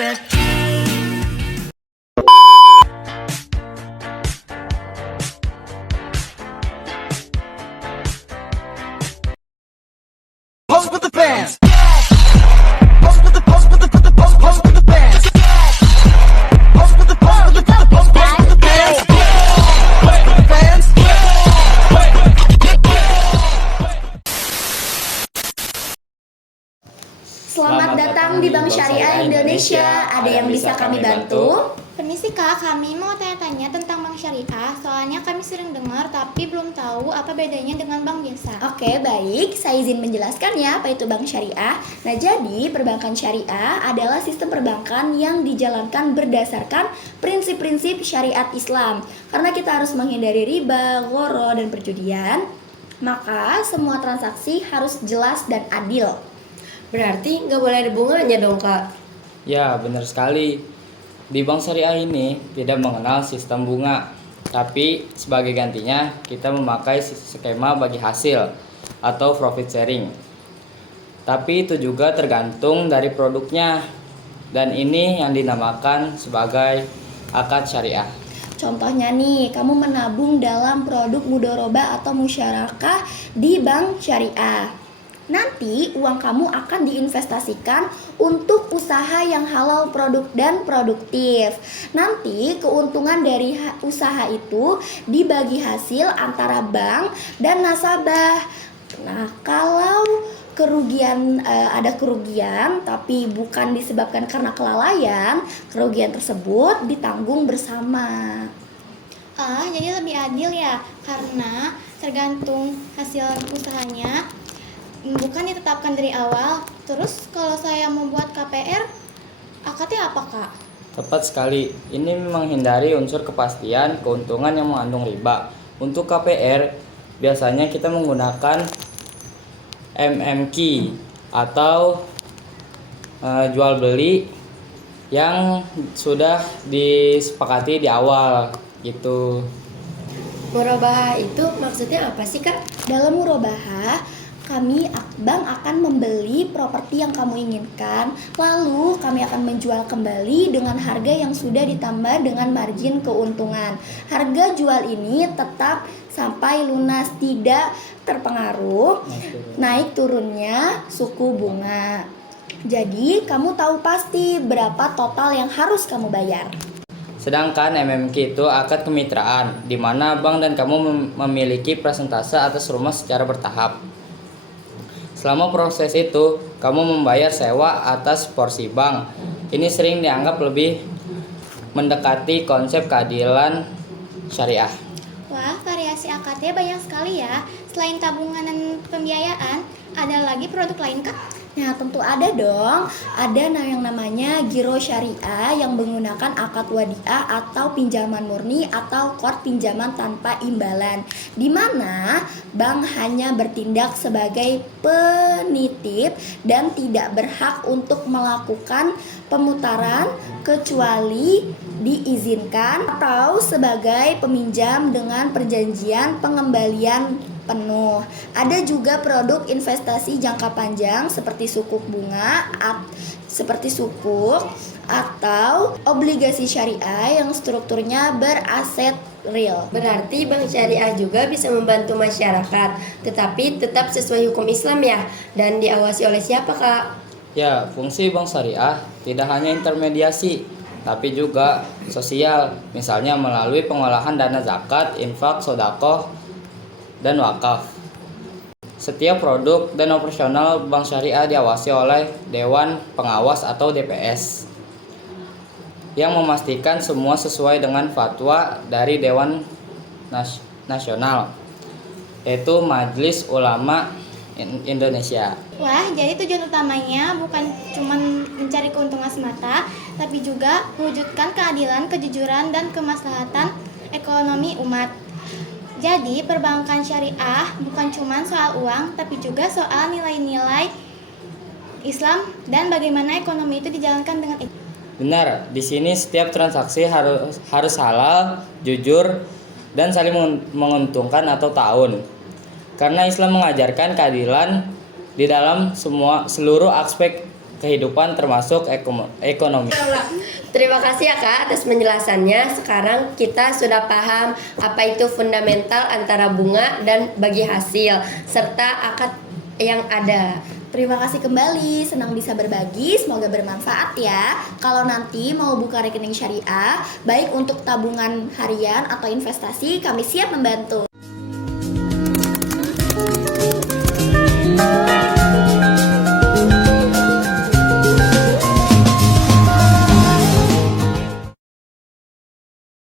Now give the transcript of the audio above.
perfect. Pose with the fans. Pose with the pose with the pose with the fans. Pose with the pose with the pose with the fans. Pose with the fans. Selamat datang di Bank Syariah Indonesia. Ada yang bisa kami bantu? Permisi Kak, kami mau tanya-tanya tentang Bank Syariah. Soalnya kami sering dengar tapi belum tahu apa bedanya dengan bank biasa. Oke, baik. Saya izin menjelaskan ya apa itu Bank Syariah. Nah, jadi perbankan syariah adalah sistem perbankan yang dijalankan berdasarkan prinsip-prinsip syariat Islam. Karena kita harus menghindari riba, ghoro, dan perjudian, maka semua transaksi harus jelas dan adil. Berarti nggak boleh ada bunganya dong, Kak? Ya, benar sekali. Di bank syariah ini tidak mengenal sistem bunga, tapi sebagai gantinya kita memakai skema bagi hasil atau profit sharing. Tapi itu juga tergantung dari produknya, dan ini yang dinamakan sebagai akad syariah. Contohnya nih, kamu menabung dalam produk mudoroba atau musyarakah di bank syariah. Nanti uang kamu akan diinvestasikan untuk usaha yang halal produk dan produktif. Nanti keuntungan dari usaha itu dibagi hasil antara bank dan nasabah. Nah, kalau ada kerugian tapi bukan disebabkan karena kelalaian, kerugian tersebut ditanggung bersama. Jadi lebih adil ya, karena tergantung hasil usahanya, bukan ditetapkan dari awal. Terus kalau saya mau buat KPR, akadnya apa Kak? Tepat sekali, ini menghindari unsur kepastian keuntungan yang mengandung riba. Untuk KPR, biasanya kita menggunakan MMQ atau jual beli yang sudah disepakati di awal gitu. Murabahah itu maksudnya apa sih, Kak? Dalam murabahah, bank akan membeli properti yang kamu inginkan, lalu kami akan menjual kembali dengan harga yang sudah ditambah dengan margin keuntungan. Harga jual ini tetap sampai lunas, tidak terpengaruh naik turunnya suku bunga. Jadi kamu tahu pasti berapa total yang harus kamu bayar. Sedangkan MMQ itu akad kemitraan, di mana bank dan kamu memiliki persentase atas rumah secara bertahap. Selama proses itu, kamu membayar sewa atas porsi bank. Ini sering dianggap lebih mendekati konsep keadilan syariah. Wah, variasi akadnya banyak sekali ya. Selain tabungan dan pembiayaan, ada lagi produk lain Kak? Nah, tentu ada dong. Ada yang namanya giro syariah yang menggunakan akad wadiah atau pinjaman murni atau kord pinjaman tanpa imbalan, di mana bank hanya bertindak sebagai penitip dan tidak berhak untuk melakukan pemutaran kecuali diizinkan, atau sebagai peminjam dengan perjanjian pengembalian penuh. Ada juga produk investasi jangka panjang seperti sukuk bunga, atau obligasi syariah yang strukturnya beraset real. Berarti bank syariah juga bisa membantu masyarakat, tetapi tetap sesuai hukum Islam ya, dan diawasi oleh siapa, Kak? Ya, fungsi bank syariah tidak hanya intermediasi, tapi juga sosial, misalnya melalui pengolahan dana zakat, infak, sedekah, dan wakaf. Setiap produk dan operasional bank syariah diawasi oleh Dewan Pengawas atau DPS yang memastikan semua sesuai dengan fatwa dari Dewan Nasional, yaitu Majelis Ulama Indonesia. Wah, jadi tujuan utamanya bukan cuma mencari keuntungan semata, tapi juga mewujudkan keadilan, kejujuran, dan kemaslahatan ekonomi umat. Jadi perbankan syariah bukan cuma soal uang, tapi juga soal nilai-nilai Islam dan bagaimana ekonomi itu dijalankan dengan itu. Benar, di sini setiap transaksi harus halal, jujur, dan saling menguntungkan atau ta'awun. Karena Islam mengajarkan keadilan di dalam seluruh aspek kehidupan termasuk ekonomi. Terima kasih ya Kak atas penjelasannya. Sekarang kita sudah paham apa itu fundamental antara bunga dan bagi hasil serta akad yang ada. Terima kasih kembali, senang bisa berbagi, semoga bermanfaat ya. Kalau nanti mau buka rekening syariah, baik untuk tabungan harian atau investasi, kami siap membantu.